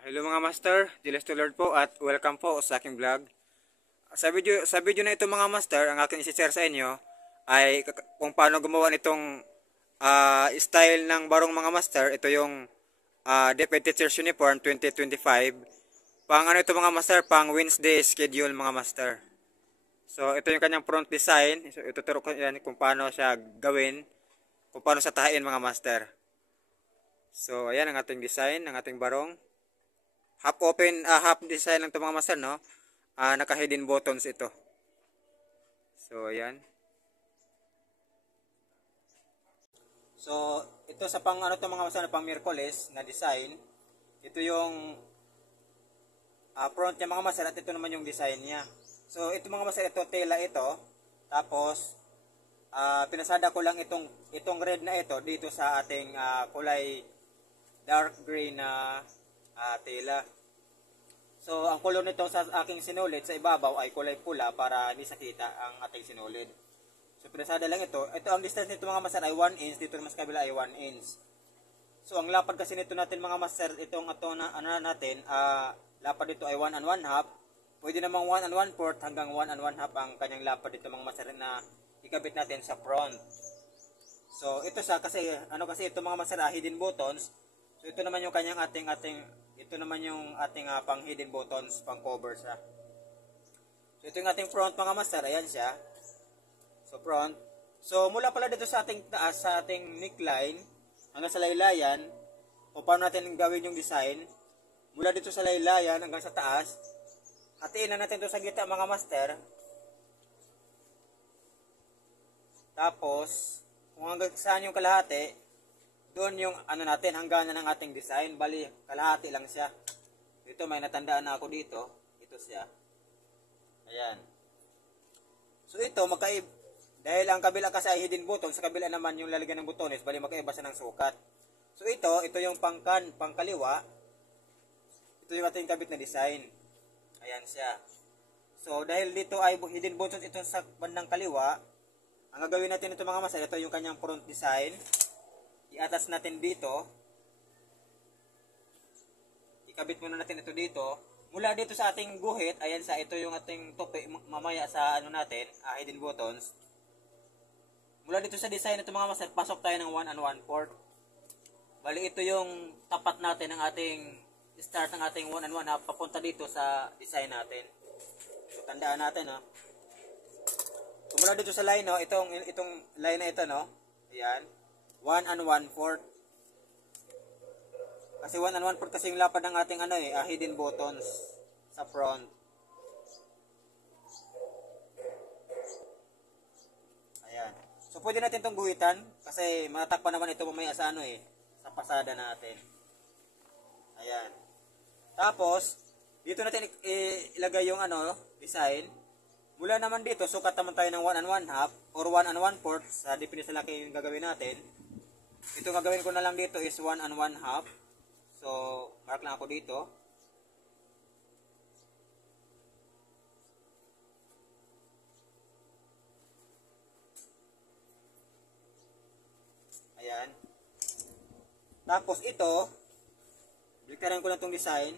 Hello mga master, Julius to Lord po at welcome po sa aking vlog. Sa video na ito mga master, ang aking isi-share sa inyo ay kung paano gumawa nitong style ng barong mga master. Ito yung DepEd Teachers Uniform 2025. Pang ano ito mga master, pang Wednesday schedule mga master. So ito yung kanyang front design. So ituturo ko yan kung paano siya gawin, kung paano sa tahain mga master. So ayan ang ating design ng ating barong. Half open, half design lang ito mga master, no? Naka hidden buttons ito. So ayan. So ito sa pang ano to mga master, pang Miyerkules na design. Ito yung front niya mga master at ito naman yung design niya. So ito mga master, ito tela ito. Tapos pinasada ko lang itong red na ito dito sa ating kulay dark gray na tela. So ang color nito sa aking sinulid sa ibabaw ay kulay pula para hindi sakita ang ating sinulid. So pinasada lang ito. Ito ang distance nito mga master ay 1 inch, dito naman sa kabila ay 1 inch. So ang lapad kasi nito natin mga master, itong ato na ano natin, lapad dito ay 1 and 1 half. Pwede namang 1 and 1/4 hanggang 1 and 1 half ang kanyang lapad dito mga master na ikabit natin sa front. So ito sa kasi ano kasi ito mga master, hidden buttons. So ito naman yung kanyang ito naman yung ating pang hidden buttons, pang cover siya. So ito yung ating front mga master, ayan siya. So front. So mula pala dito sa ating taas, sa ating neckline hanggang sa laylayan, kung paano natin gawin yung design, mula dito sa laylayan hanggang sa taas, hatiin na natin ito sa gitna mga master. Tapos, kung hanggang saan yung kalahati, doon yung ano natin, hangganan ng ating design. Bali, kalahati lang siya. Dito may natandaan na ako dito. Ito siya. Ayan. So ito, dahil ang kabila kasi ay hidden button, sa kabila naman yung lalagyan ng butones, bali magkaiba siya ng sukat. So ito yung pangkaliwa. Ito yung ating kabit na design. Ayan siya. So dahil dito ay hidden buttons ito sa bandang kaliwa, ang gagawin natin ito mga master, ito yung kanyang front design. I-attach natin dito. Ikabit muna natin ito dito. Mula dito sa ating guhit, ayan sa ito yung ating tope mamaya sa ano natin, hidden buttons. Mula dito sa design ito mga master, pasok tayo ng 1 and 1/4. Bali ito yung tapat natin ng ating start ng ating 1 and 1 half papunta dito sa design natin. So tandaan natin, no. So, mula dito sa line, no, itong line na ito, no. Ayan. 1 and 1/4. Kasi 1 and 1/4 kasi yung lapad ng ating hidden buttons sa front. Ayan. So pwede natin itong guhitan kasi matakpan naman ito mamaya sa sa pasada natin. Ayan. Tapos dito natin ilagay yung design. Mula naman dito, sukat naman tayo ng 1 and 1 half or 1 and 1/4 sa depende sa laki yung gagawin natin. Ito gagawin ko na lang dito is 1 and 1 half. So, mark lang ako dito. Ayan. Tapos ito, bliktaran ko na itong design.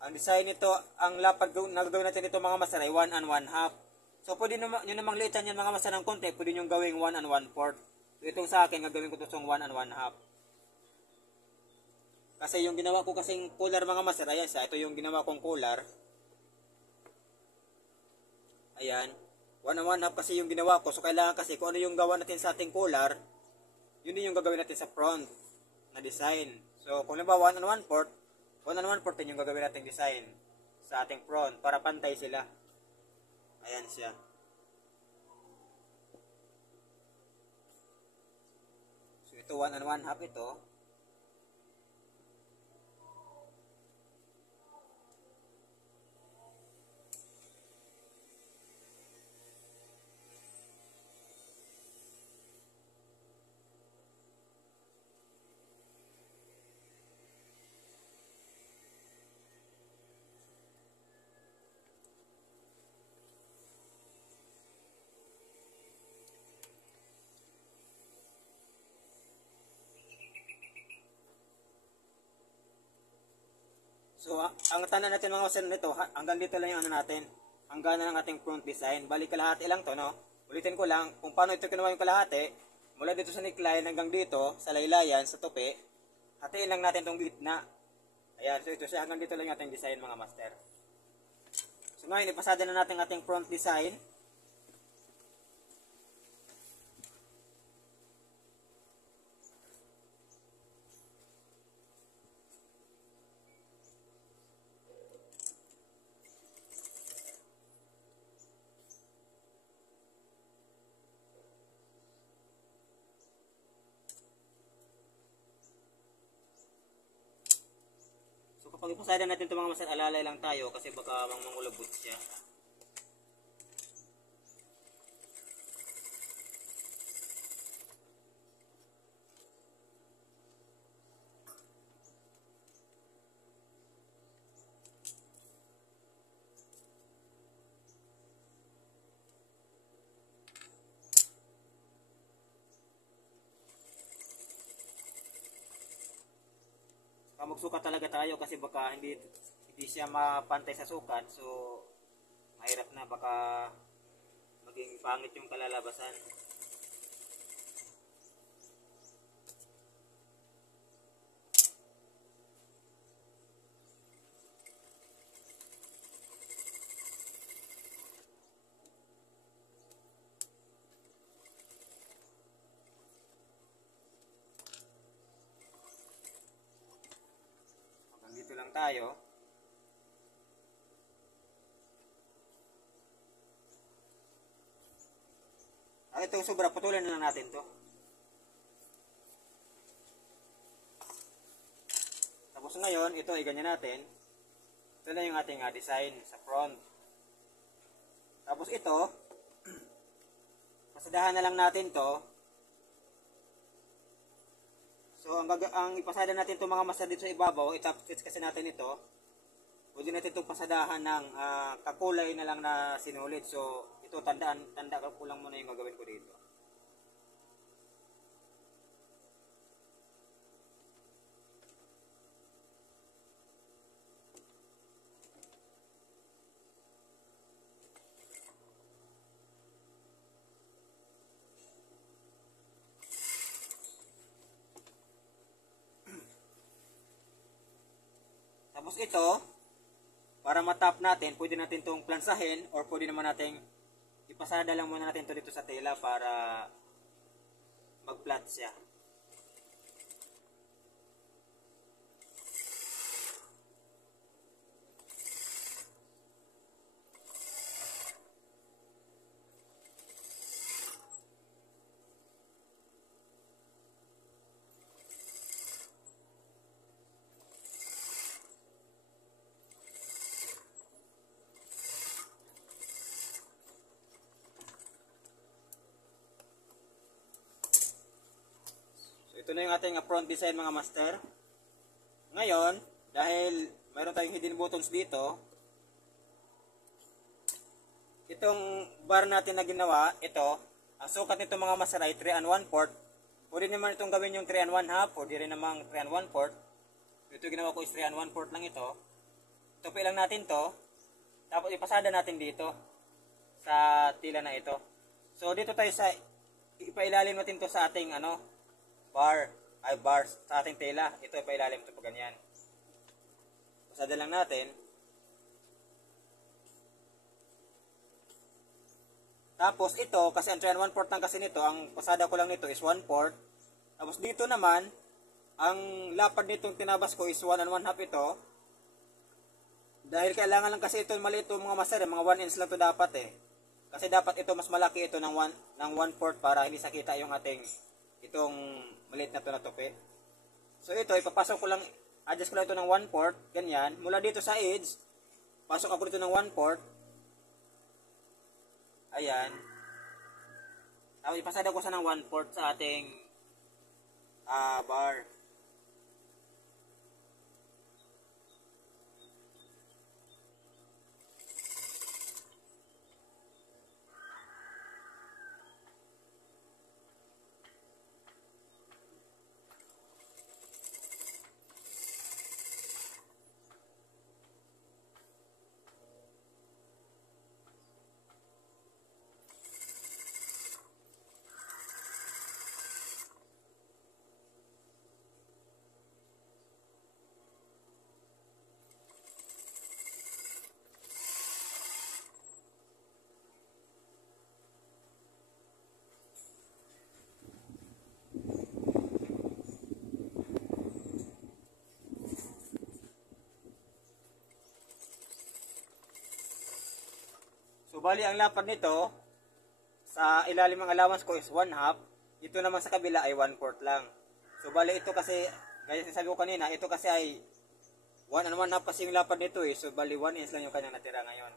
Ang design nito, ang lapad na gagawin natin ito mga master ay 1 and 1 half. So pwede nyo namang liitan yan mga master ng konti, pwede nyo gawing 1 and 1/4. So itong sa akin, gagawin ko ito itong 1 and 1 half. Kasi yung ginawa ko kasing collar mga master, ayan siya, ito yung ginawa kong collar. Ayan, 1 and 1 half kasi yung ginawa ko. So kailangan kasi kung ano yung gawa natin sa ating collar, yun din yung gagawin natin sa front na design. So kung nabawa 1 and 1/4, 1 and 1/4 din yung gagawin nating design sa ating front para pantay sila. Ayan siya. So ito 1 and 1 half ito. So, ang tanda natin mga master nito, hanggang dito lang yung ano natin. Hanggang na lang ating front design. Balik kalahati lang to, no? Ulitin ko lang, kung paano ito kinuha yung kalahati, mula dito sa neckline hanggang dito, sa laylayan, sa tupi, hatiin lang natin itong gitna. Ayan, so ito siya, hanggang dito lang yung ating design mga master. So ngayon, ipasada na natin ating front design. Kapag ipasada natin ito mga master, alalay lang tayo kasi baka mangulabot siya. Magsukat talaga tayo kasi baka hindi siya mapantay sa sukat, so mahirap na, baka maging pangit yung kalalabasan. Dito lang tayo. Itong sobra, putulin na lang natin to. Tapos ngayon, ito ganyan natin. Ito na yung ating design sa front. Tapos ito, pasadahan na lang natin to. So, ang ipasada natin itong mga masa dito sa ibabaw, itap stitch kasi natin ito. Pwede natin itong pasadahan ng kakulay na lang na sinulit. So, ito tanda ko lang muna yung gagawin ko dito. Tapos ito, para matap natin, pwede natin itong plansahin or pwede naman natin ipasada lang muna natin ito dito sa tela para mag-flat siya. Ito na yung ating front design mga master. Ngayon, dahil mayroon tayong hidden buttons dito, itong bar natin na ginawa, ito, ang sukat nito mga master ay 3 1/4. Pwede naman itong gawin yung 3 1/2, pwede rin namang 3 1/4. Ito ginawa ko is 3 1/4 lang ito. Tupi lang natin to, tapos ipasada natin dito sa tila na ito. So dito tayo sa ipailalim natin to sa ating bars sa ating tela. Ito ipailalim ito pa ganyan. Pasada lang natin. Tapos ito, kasi ang 3 1/4 lang kasi nito, ang pasada ko lang nito is 1/4. Tapos dito naman, ang lapad nitong tinabas ko is 1 1/2 ito. Dahil kailangan lang kasi ito maliit ito mga master, mga 1 inch lang ito dapat eh. Kasi dapat ito mas malaki ito ng 1/4 para hindi sakita yung ating itong maliit na ito na tupi. So ito, ipapasok ko lang, adjust ko lang ito ng 1/4, ganyan. Mula dito sa edge, pasok ako dito ng 1/4. Ayan. Tapos ipasada ko sa ng 1/4 sa ating bar. So bali ang lapad nito sa ilalim ng allowance ko is 1/2. Ito naman sa kabila ay 1/4 lang. So bali ito kasi, gaya sabi ko kanina, ito kasi ay 1 and 1/2 kasi yung lapad nito eh. So bali 1 inch lang yung kanyang natira ngayon.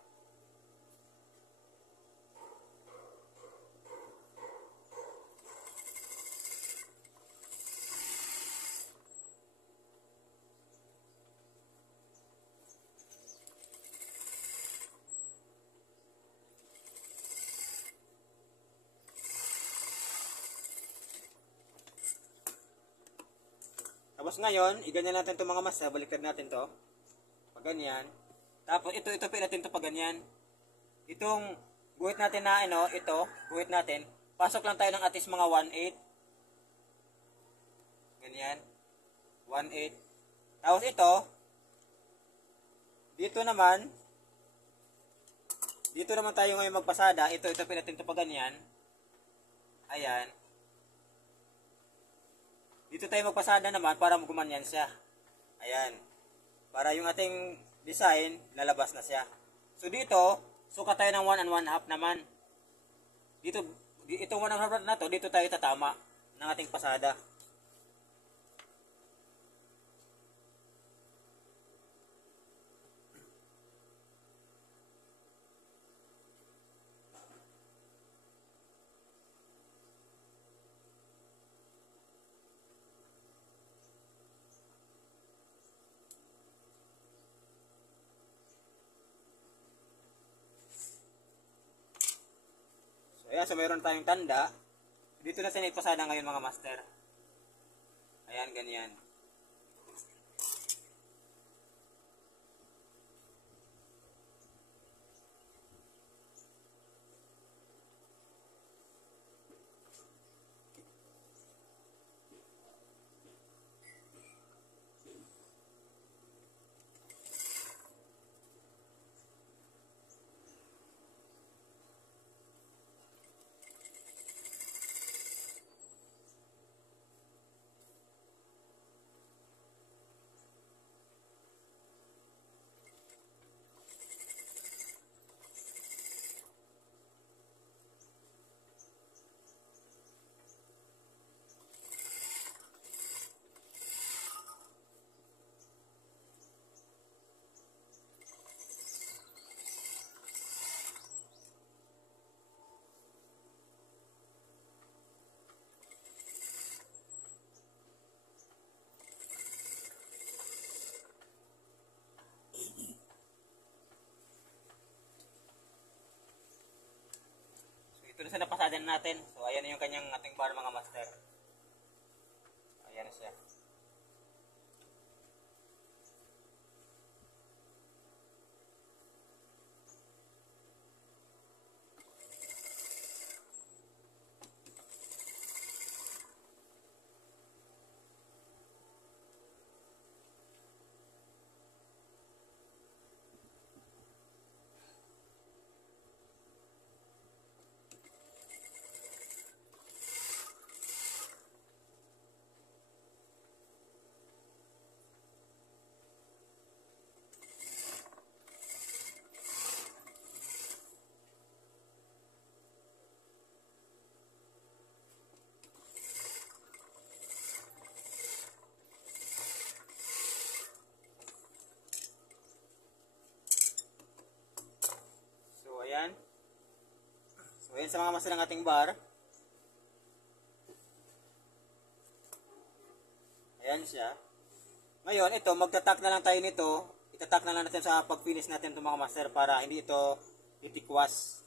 Tapos ngayon, iganyan natin itong mga masa, baliktad natin to. Pag ganyan. Tapos ito natin to pag ganyan. Itong guhit natin na ito, guhit natin. Pasok lang tayo ng atis mga 1/8. Ganyan. 1/8. Tapos ito, dito naman tayo ngayon magpasada. Ito natin to pag ganyan. Ayan. Dito tayo magpasada naman para gumanyan siya. Ayan. Para yung ating design, lalabas na siya. So dito, sukat tayo ng 1 and 1/2 naman. Dito, itong 1 and 1/2 na to, dito tayo tatama ng ating pasada. Ayan, so mayroon tayong tanda. Dito na siya ipasada ngayon mga master. Ayan, ganyan. Ito na siya napasada natin. So ayan na yung kanyang ating bar mga master. Ayan na siya. Ayan. So, ayan sa mga masa ng ating bar. Ayan siya. Ngayon, ito, magtatak na lang tayo nito. Itatak na lang natin sa pag-finish natin itong mga master para hindi ito titikwas.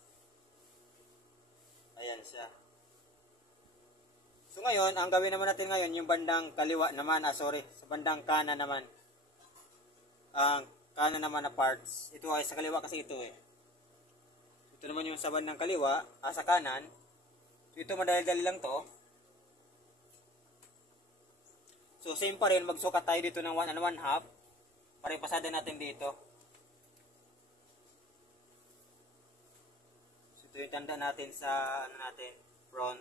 Ayan siya. So, ngayon, ang gawin naman natin ngayon, yung bandang kaliwa naman, sa bandang kanan naman. Ang kanan naman na parts. Ito ay sa kaliwa kasi ito eh. Ito naman yung sa bandang kaliwa, sa kanan. So ito madali-dali lang to. So same pa rin, magsukat tayo dito ng 1 and 1/2 para ipasada natin dito. So ito yung tanda natin sa front.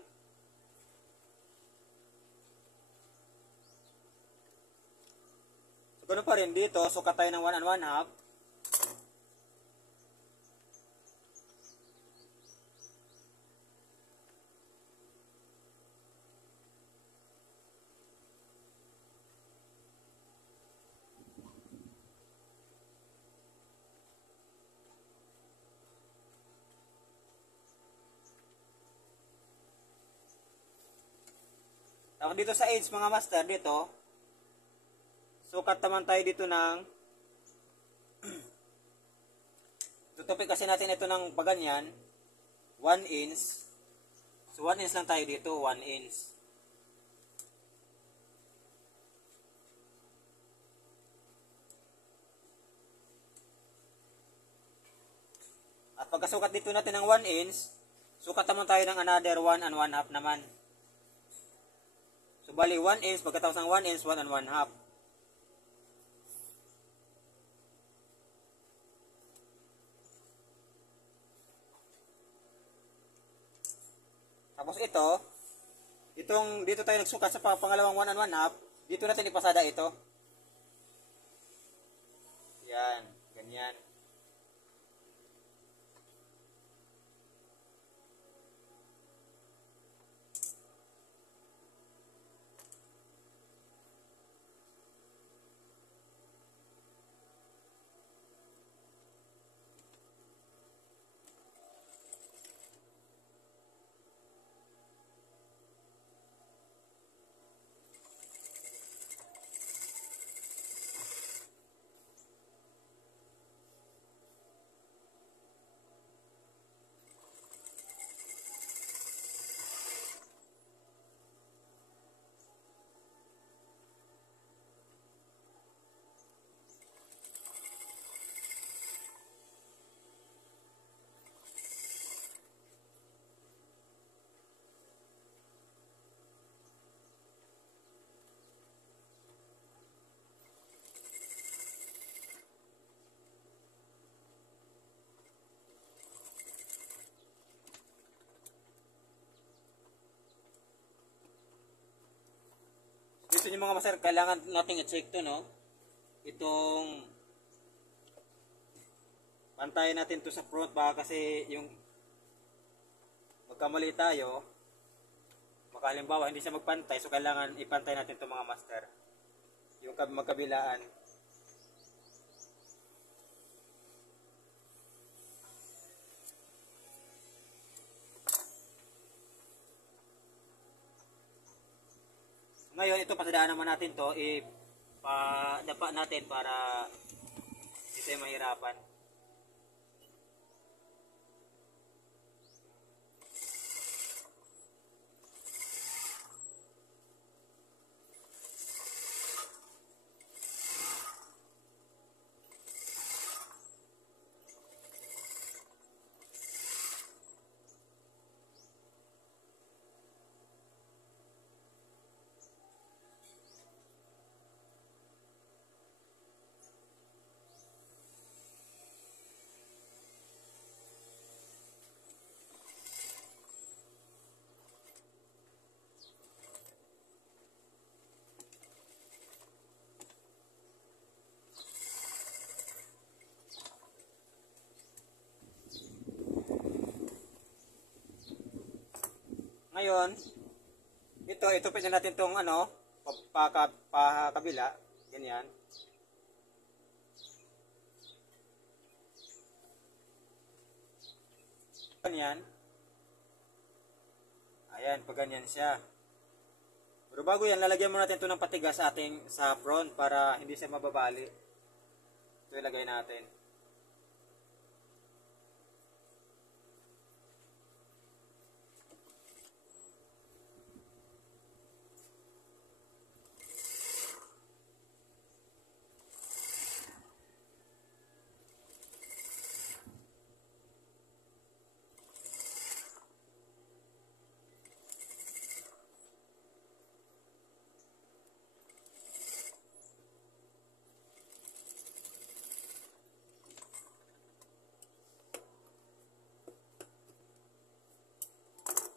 So ganoon pa rin dito, sukat tayo ng 1 and 1/2. Tapos dito sa edge mga master, dito, sukat naman tayo dito ng, tutupin kasi natin ito ng paganyan, 1 inch. So 1 inch lang tayo dito, 1 inch. At pagkasukat dito natin ng 1 inch, sukat naman tayo ng another 1 and 1 half naman. So bali 1 inch, pagkatapos ng 1 inch, 1 and 1 half. Tapos ito, dito tayo nagsukat sa pangalawang 1 and 1 half, dito natin ipasada ito. Yan, ganyan. Dito yung mga master, kailangan nating i-check to, no? Itong pantayin natin to sa front, baka kasi yung magkamali tayo, baka halimbawa hindi siya magpantay, so kailangan ipantay natin to mga master, yung magkabilaan. Ngayon, ito pasadaan naman natin to, ipadapa natin para hindi tayo mahirapan. Ngayon, ito pwede natin itong kabila, ganyan. Ganyan. Ayan, pag ganyan siya. Pero bago yan, lalagyan mo natin ito ng patigas sa front para hindi siya mababali. Ito ilagay natin.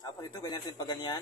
Tapos ito, pwede natin pa ganyan.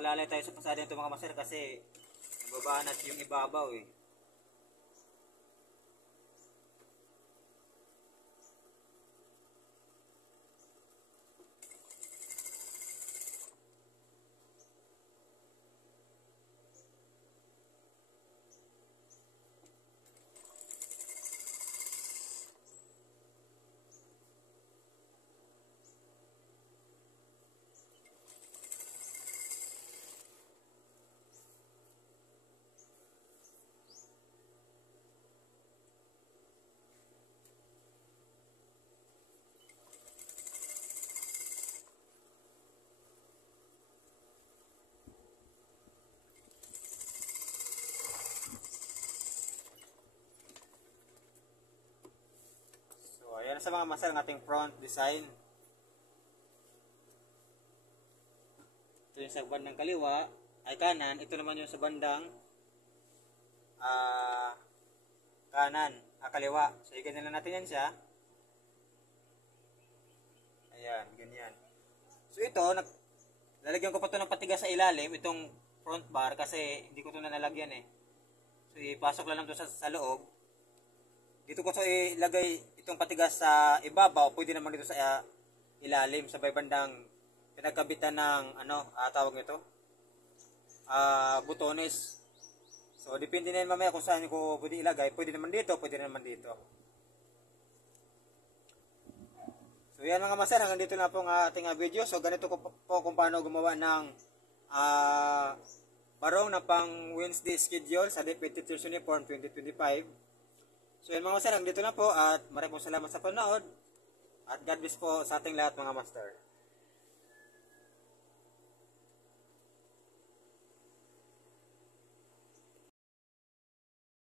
Mag-alalay tayo sa pasada nito mga master kasi nababanat yung ibabaw eh. So ayan sa mga master ng ating front design. Ito yung sa bandang kaliwa ay kanan, ito naman yung sa bandang kanan, kaliwa. So i-ganyan lang natin yan siya. Ayan, ganyan. So ito, lalagyan ko pa ito ng patigas sa ilalim, itong front bar kasi hindi ko ito na nalagyan eh. So ipasok lang ito sa loob. Dito ko so ilagay itong patigas sa ibabaw, pwede naman dito sa ilalim, sa bandang pinagkabitan ng tawag nito, butones. So depende na yun mamaya kung saan ko pwede ilagay, pwede naman dito, pwede naman dito. So yan mga master, hanggang dito na po ang ating video. So ganito ko po kung paano gumawa ng barong na pang Wednesday schedule sa Deputy Teachers Uniform 2025. So yan mga master, hanggang dito na po at maraming salamat sa panonood at God bless po sa ating lahat mga master.